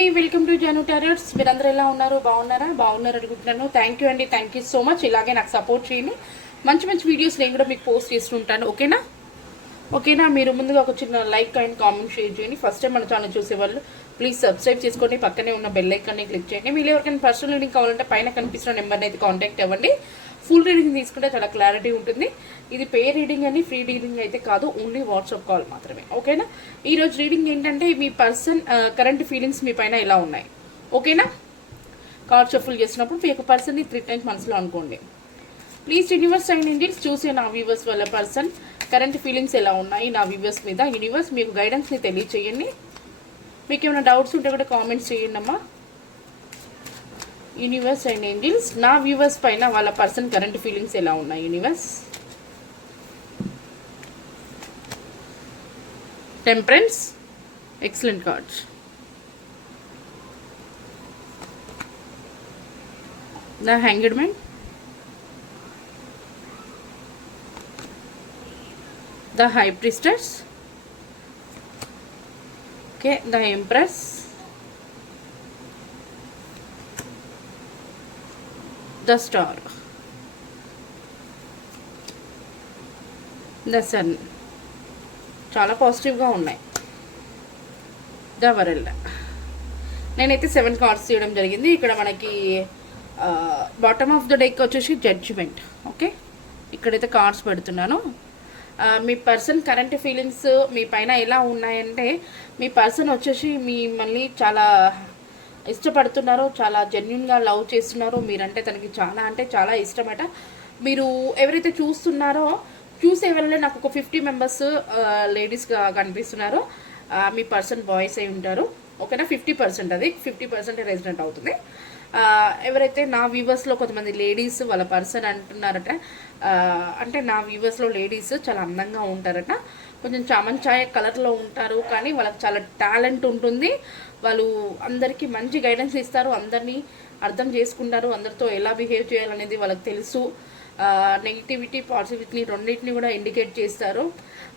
అండి welcome to జను terrors మీరందరూ ఎలా ఉన్నారు? బాగున్నారా? బాగున్నారు అనుకుంటున్నాను. థ్యాంక్ యూ అండి. థ్యాంక్ యూ సో మచ్ ఇలాగే నాకు సపోర్ట్ చేయండి. మంచి మంచి వీడియోస్ నేను కూడా మీకు పోస్ట్ చేస్తుంటాను ఓకేనా ఓకేనా మీరు ముందుగా ఒక చిన్న లైక్ అండ్ కామెంట్ షేర్ చేయండి. ఫస్ట్ టైం మన ఛానల్ చూసేవాళ్ళు ప్లీజ్ సబ్స్క్రైబ్ చేసుకోండి. పక్కనే ఉన్న బెల్ ఐకాన్ని క్లిక్ చేయండి. మీరు ఎవరికైనా పర్సనల్ లింక్ కావాలంటే పైన కనిపిస్తున్న నెంబర్ని అయితే కాంటాక్ట్ అవ్వండి. ఫుల్ రీడింగ్ తీసుకుంటే చాలా క్లారిటీ ఉంటుంది. ఇది పే రీడింగ్ అని ఫ్రీ రీడింగ్ అయితే కాదు ఓన్లీ వాట్సాప్ కాల్ మాత్రమే. ఓకేనా? ఈరోజు రీడింగ్ ఏంటంటే మీ పర్సన్ కరెంట్ ఫీలింగ్స్ మీ పైన ఎలా ఉన్నాయి? ఓకేనా? కార్డ్ షఫుల్ చేసినప్పుడు మీ యొక్క పర్సన్ని త్రీ టైమ్స్ మనసులో అనుకోండి. ప్లీజ్ యూనివర్స్ అండ్ ఇండియన్స్ చూసే నా వ్యూవర్స్ వల్ల పర్సన్ కరెంట్ ఫీలింగ్స్ ఎలా ఉన్నాయి? నా వ్యూవర్స్ మీద యూనివర్స్ మీకు గైడెన్స్ని తెలియచేయండి. మీకు ఏమైనా డౌట్స్ ఉంటే కూడా కామెంట్స్ చేయండి అమ్మా యూనివర్స్ అండ్ ఏంజిల్స్ నా వ్యూవర్స్ పైన వాళ్ళ పర్సన్ కరెంట్ ఫీలింగ్స్ ఎలా ఉన్నాయి universe temperance excellent cards the hanged man the high priestess okay the empress the star the sun చాలా పాజిటివ్గా ఉన్నాయి. ద వరల్డ్ నేనైతే సెవెన్ కార్డ్స్ తీయడం జరిగింది. ఇక్కడ మనకి బాటమ్ ఆఫ్ ద డెక్ వచ్చేసి జడ్జిమెంట్ ఓకే ఇక్కడైతే కార్డ్స్ పెడుతున్నాను. మీ పర్సన్ కరెంట్ ఫీలింగ్స్ మీ పైన ఎలా ఉన్నాయంటే మీ పర్సన్ వచ్చేసి మిమ్మల్ని చాలా ఇష్టపడుతున్నారో చాలా జెన్యున్గా లవ్ చేస్తున్నారో మీరంటే తనకి చాలా అంటే చాలా ఇష్టమట. మీరు ఎవరైతే చూస్తున్నారో చూసే వెళ్ళే నాకు ఒక ఫిఫ్టీ మెంబర్స్ లేడీస్గా కనిపిస్తున్నారో. మీ పర్సన్ బాయ్స్ అయి ఉంటారు. ఓకేనా? ఫిఫ్టీ పర్సెంట్ అది. ఫిఫ్టీ పర్సెంట్ రెసిడెంట్ అవుతుంది. ఎవరైతే నా వ్యూవర్స్లో కొంతమంది లేడీస్ వాళ్ళ పర్సన్ అంటున్నారట అంటే నా వ్యూవర్స్లో లేడీస్ చాలా అందంగా ఉంటారట. కొంచెం చామంచాయ కలర్లో ఉంటారు కానీ వాళ్ళకి చాలా టాలెంట్ ఉంటుంది. వాళ్ళు అందరికీ మంచి గైడెన్స్ ఇస్తారు అందరినీ అర్థం చేసుకుంటారు అందరితో ఎలా బిహేవ్ చేయాలనేది వాళ్ళకి తెలుసు. నెగిటివిటీ పాజిటివిటీ రెండింటిని కూడా ఇండికేట్ చేస్తారు.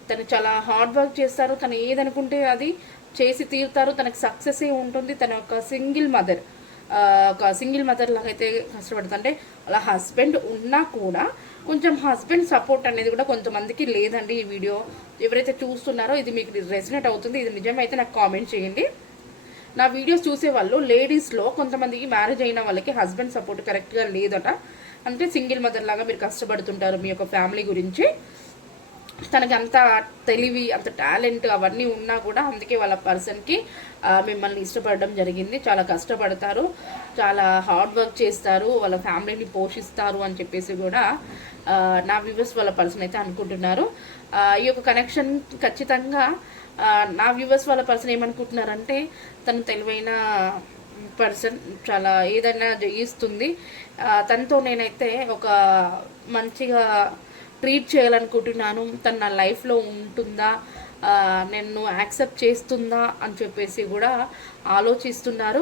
తను చాలా హార్డ్ వర్క్ చేస్తారు. తను ఏదనుకుంటే అది చేసి తీరుతారు. తనకు సక్సెస్ ఉంటుంది. తన యొక్క సింగిల్ మదర్ ఒక సింగిల్ మదర్ లాగా అయితే కష్టపడుతుంది. అంటే అలా హస్బెండ్ ఉన్నా కూడా కొంచెం హస్బెండ్ సపోర్ట్ అనేది కూడా కొంతమందికి లేదండి ఈ వీడియో ఎవరైతే చూస్తున్నారో ఇది మీకు రెసినేట్ అవుతుంది. ఇది నిజమైతే నాకు కామెంట్ చేయండి. నా వీడియోస్ చూసే వాళ్ళు లేడీస్లో కొంతమందికి మ్యారేజ్ అయిన వాళ్ళకి హస్బెండ్ సపోర్ట్ కరెక్ట్గా లేదట. అంటే సింగిల్ మదర్ లాగా మీరు కష్టపడుతుంటారు మీ యొక్క ఫ్యామిలీ గురించి. తనకి అంత తెలివి అంత టాలెంట్ అవన్నీ ఉన్నా కూడా అందుకే వాళ్ళ పర్సన్కి మిమ్మల్ని ఇష్టపడడం జరిగింది. చాలా కష్టపడతారు. చాలా హార్డ్ వర్క్ చేస్తారు. వాళ్ళ ఫ్యామిలీని పోషిస్తారు అని చెప్పేసి కూడా నా వ్యూవర్స్ వాళ్ళ పర్సన్ అయితే అనుకుంటున్నారు. ఈ యొక్క కనెక్షన్ ఖచ్చితంగా నా వ్యూవర్స్ వాళ్ళ పర్సన్ ఏమనుకుంటున్నారంటే తను తెలివైన పర్సన్ చాలా ఏదైనా జయిస్తుంది తనతో నేనైతే ఒక మంచిగా ట్రీట్ చేయాలనుకుంటున్నాను తను నా లైఫ్లో ఉంటుందా నన్ను యాక్సెప్ట్ చేస్తుందా అని చెప్పేసి కూడా ఆలోచిస్తున్నారు.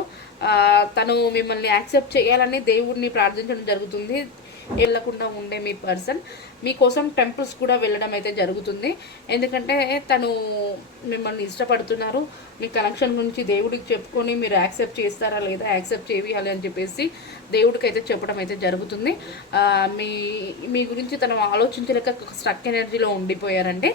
తను మిమ్మల్ని యాక్సెప్ట్ చేయాలని దేవుడిని ప్రార్థించడం జరుగుతుంది. వెళ్ళకుండా ఉండే మీ పర్సన్. మీకోసం టెంపుల్స్ కూడా వెళ్ళడం అయితే జరుగుతుంది. ఎందుకంటే తను మిమ్మల్ని ఇష్టపడుతున్నారు. మీ కనెక్షన్ గురించి దేవుడికి చెప్పుకొని మీరు యాక్సెప్ట్ చేస్తారా లేదా యాక్సెప్ట్ చేయాలి అని చెప్పేసి దేవుడికి అయితే చెప్పడం అయితే జరుగుతుంది. మీ మీ గురించి తను ఆలోచించలేక స్ట్రక్ ఎనర్జీలో ఉండిపోయారంటే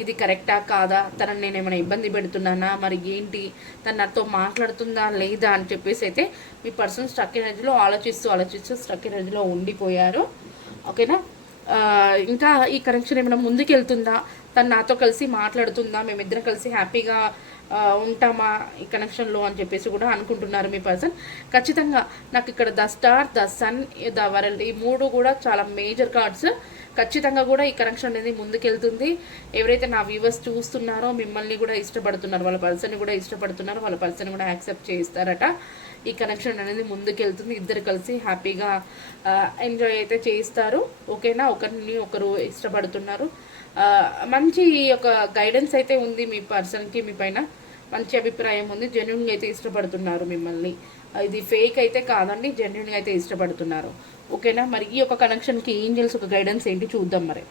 ఇది కరెక్టా కాదా? తనని నేను ఏమైనా ఇబ్బంది పెడుతున్నానా? మరి ఏంటి? తను నాతో మాట్లాడుతుందా లేదా అని చెప్పేసి అయితే మీ పర్సన్ స్ట్రక్ ఎనర్జీలో ఆలోచిస్తూ ఆలోచిస్తూ స్ట్రక్ ఎనర్జీలో ఉండిపోయారు. ఓకేనా? ఇంకా ఈ కనెక్షన్ ఏమైనా ముందుకు వెళ్తుందా తను నాతో కలిసి మాట్లాడుతుందా? మేమిద్దరం కలిసి హ్యాపీగా ఉంటామా ఈ కనెక్షన్లో అని చెప్పేసి కూడా అనుకుంటున్నారు మీ పర్సన్. ఖచ్చితంగా నాకు ఇక్కడ the star the sun the world ఈ మూడు కూడా చాలా మేజర్ కార్డ్స్. ఖచ్చితంగా కూడా ఈ కనెక్షన్ అనేది ముందుకెళ్తుంది. ఎవరైతే నా వ్యూవర్స్ చూస్తున్నారో మిమ్మల్ని కూడా ఇష్టపడుతున్నారు వాళ్ళ పర్సన్ కూడా ఇష్టపడుతున్నారు వాళ్ళ పర్సన్ కూడా యాక్సెప్ట్ చేస్తారట. ఈ కనెక్షన్ అనేది ముందుకెళ్తుంది. ఇద్దరు కలిసి హ్యాపీగా ఎంజాయ్ అయితే చేస్తారు. ఓకేనా? ఒకరిని ఒకరు ఇష్టపడుతున్నారు. మంచి ఒక గైడెన్స్ అయితే ఉంది మీ పర్సన్కి మీ పైన. మంచి అభిప్రాయం ఉంది. జెన్యున్గా అయితే ఇష్టపడుతున్నారు మిమ్మల్ని. ఇది ఫేక్ అయితే కాదండి జెన్యున్గా అయితే ఇష్టపడుతున్నారు. ఓకేనా మరి ఈ యొక్క కనెక్షన్కి ఏంజల్స్ ఒక గైడెన్స్ ఏంటి చూద్దాం మరి.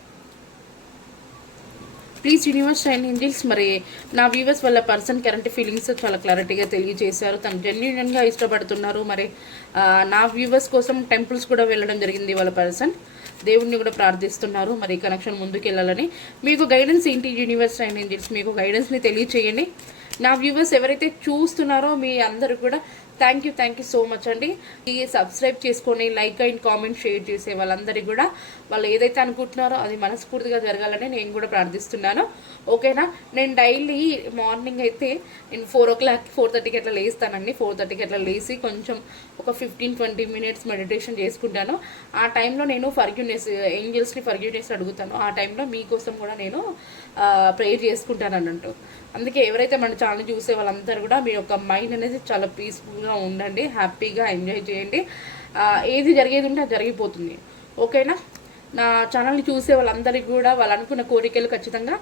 ప్లీజ్ యూనివర్స్ అండ్ ఏంజిల్స్ మరి నా వ్యూవర్స్ వాళ్ళ పర్సన్ కరెంట్ ఫీలింగ్స్ చాలా క్లారిటీగా తెలియజేశారు. తను జెన్యున్గా ఇష్టపడుతున్నారు. మరి నా వ్యూవర్స్ కోసం టెంపుల్స్ కూడా వెళ్ళడం జరిగింది వాళ్ళ పర్సన్ దేవుణ్ణి కూడా ప్రార్థిస్తున్నారు. మరి కనెక్షన్ ముందుకు వెళ్ళాలని మీకు గైడెన్స్ ఏంటి? యూనివర్స్ అండ్ ఏంజిల్స్ మీకు గైడెన్స్ని తెలియచేయండి. నా వ్యూవర్స్ ఎవరైతే చూస్తున్నారో మీ అందరూ కూడా thank you thank you so much అండి. ఈ సబ్స్క్రైబ్ చేసుకొని లైక్ అండ్ కామెంట్ షేర్ చేసే వాళ్ళందరికీ కూడా వాళ్ళు ఏదైతే అనుకుంటున్నారో అది మనస్ఫూర్తిగా జరగాలని నేను కూడా ప్రార్థిస్తున్నాను. ఓకేనా నేను డైలీ మార్నింగ్ అయితే నేను ఫోర్ ఓ క్లాక్ ఫోర్ థర్టీకి అట్లా లేస్తానండి. ఫోర్ థర్టీకి అట్లా లేచి కొంచెం ఒక ఫిఫ్టీన్ ట్వంటీ మినిట్స్ మెడిటేషన్ చేసుకుంటాను. ఆ టైంలో నేను ఫర్గ్యూనెస్ ఏంజల్స్ని ఫర్గ్యూనెస్ అడుగుతాను. ఆ టైంలో మీకోసం కూడా నేను ప్రేయర్ చేసుకుంటాను అన్నట్టు అందుకే ఎవరైతే మన ఛానల్ చూసే వాళ్ళందరూ కూడా మీ యొక్క మైండ్ అనేది చాలా పీస్ఫుల్గా ఉండండి హ్యాపీగా ఎంజాయ్ చేయండి. ఏది జరిగేది ఉంటే అది జరిగిపోతుంది. ఓకేనా? నా ఛానల్ని చూసే వాళ్ళందరికీ కూడా వాళ్ళు అనుకున్న కోరికలు ఖచ్చితంగా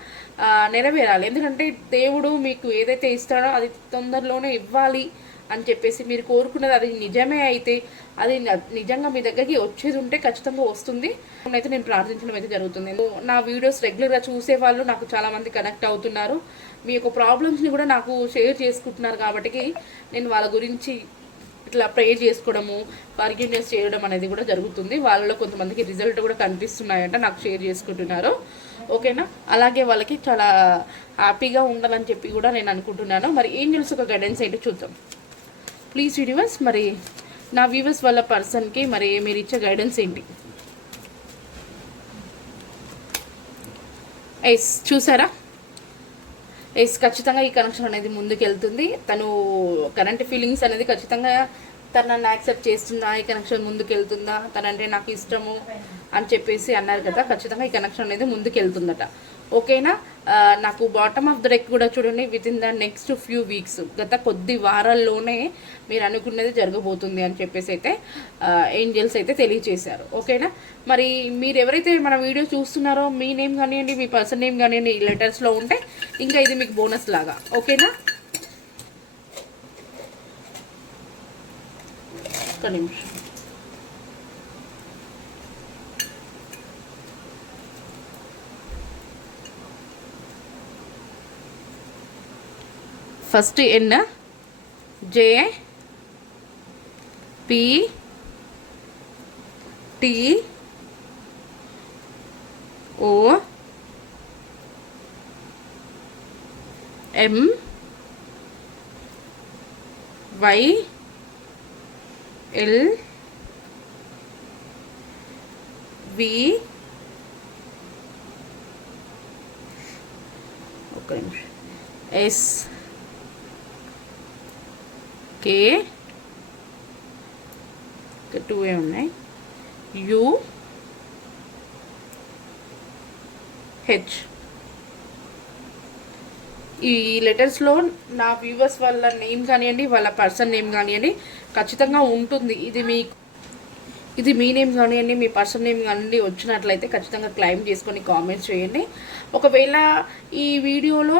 నెరవేరాలి. ఎందుకంటే దేవుడు మీకు ఏదైతే ఇస్తాడో అది తొందరలోనే ఇవ్వాలి అని చెప్పేసి మీరు కోరుకున్నది అది నిజమే అయితే అది నిజంగా మీ దగ్గరికి వచ్చేది ఉంటే ఖచ్చితంగా వస్తుంది. అయితే నేను ప్రార్థించడం అయితే జరుగుతుంది. నా వీడియోస్ రెగ్యులర్గా చూసే వాళ్ళు నాకు చాలామంది కనెక్ట్ అవుతున్నారు. మీ యొక్క ప్రాబ్లమ్స్ని కూడా నాకు షేర్ చేసుకుంటున్నారు కాబట్టి నేను వాళ్ళ గురించి ఇట్లా ప్రే చేసుకోవడము ఫర్గ్యూనెస్ చేయడం అనేది కూడా జరుగుతుంది. వాళ్ళలో కొంతమందికి రిజల్ట్ కూడా కనిపిస్తున్నాయంట నాకు షేర్ చేసుకుంటున్నారు. ఓకేనా అలాగే వాళ్ళకి చాలా హ్యాపీగా ఉండాలని చెప్పి కూడా నేను అనుకుంటున్నాను. మరి ఏంజల్స్ ఒక గైడెన్స్ ఏంటో చూద్దాం. ప్లీజ్ యూనివర్స్ మరి నా వ్యూవర్స్ వాళ్ళ పర్సన్కి మరి మీరు ఇచ్చే గైడెన్స్ ఏంటి? ఎస్ చూసారా? ఎస్ ఖచ్చితంగా ఈ కనెక్షన్ అనేది ముందుకెళ్తుంది. తను కరెంట్ ఫీలింగ్స్ అనేది ఖచ్చితంగా తను నన్ను యాక్సెప్ట్ చేస్తుందా? ఈ కనెక్షన్ ముందుకు వెళ్తుందా తనంటే నాకు ఇష్టము అని చెప్పేసి అన్నారు కదా ఖచ్చితంగా ఈ కనెక్షన్ అనేది ముందుకెళ్తుందట. ఓకేనా? నాకు బాటమ్ ఆఫ్ ద డెక్ కూడా చూడండి within the next few weeks గత కొద్ది వారాల్లోనే మీరు అనుకున్నది జరగబోతుంది అని చెప్పేసి అయితే ఏంజల్స్ అయితే తెలియజేశారు ఓకేనా? మరి మీరు ఎవరైతే మన వీడియో చూస్తున్నారో మీ నేమ్ కానివ్వండి మీ పర్సన్ నేమ్ కానివ్వండి ఈ లెటర్స్లో ఉంటే ఇంకా ఇది మీకు బోనస్ లాగా. ఓకేనా? ఒక నిమిషం. First N J P T O M Y L V ఒక నిమిషం ఎస్ కే టూ ఏ ఉన్నాయి. యు హెచ్ ఈ లెటర్స్లో నా వ్యూవర్స్ వాళ్ళ నేమ్ కానివ్వండి వాళ్ళ పర్సన్ నేమ్ కానివ్వండి ఖచ్చితంగా ఉంటుంది. ఇది మీ ఇది మీ నేమ్ కానివ్వండి మీ పర్సన్ నేమ్ కానివ్వండి వచ్చినట్లయితే ఖచ్చితంగా క్లైమ్ చేసుకొని కామెంట్స్ చేయండి. ఒకవేళ ఈ వీడియోలో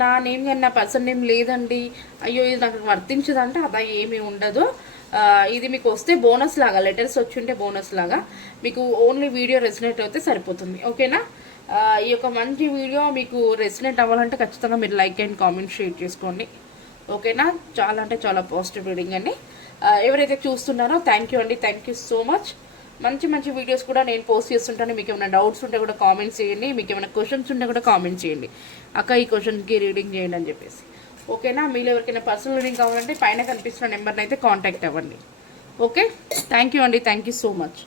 నా నేమ్ కానీ నా పర్సన్ నేమ్ లేదండి. అయ్యో ఇది నాకు వర్తించదంటే అదా ఏమీ ఉండదు. ఇది మీకు వస్తే బోనస్ లాగా లెటర్స్ వచ్చి ఉంటే బోనస్ లాగా మీకు ఓన్లీ వీడియో రెసినేట్ అయితే సరిపోతుంది. ఓకేనా ఈ యొక్క మంచి వీడియో మీకు రెసినేట్ అవ్వాలంటే ఖచ్చితంగా మీరు లైక్ అండ్ కామెంట్ షేర్ చేసుకోండి. ఓకేనా చాలా అంటే చాలా పాజిటివ్ రీడింగ్ అండి. ఎవరైతే చూస్తున్నారో థ్యాంక్ యూ అండి. థ్యాంక్ యూ సో మచ్ మంచి మంచి వీడియోస్ కూడా నేను పోస్ట్ చేస్తుంటాను. మీకు ఏమైనా డౌట్స్ ఉంటే కూడా కామెంట్స్ చేయండి. మీకు ఏమైనా క్వశ్చన్స్ ఉంటే కూడా కామెంట్ చేయండి. అక్క ఈ క్వశ్చన్కి రీడింగ్ చేయండి అని చెప్పేసి. ఓకేనా మీరు ఎవరికైనా పర్సనల్ రీడింగ్ కావాలంటే పైన కనిపిస్తున్న నెంబర్ని అయితే కాంటాక్ట్ అవ్వండి. ఓకే థ్యాంక్ యూ అండి. Thank you so much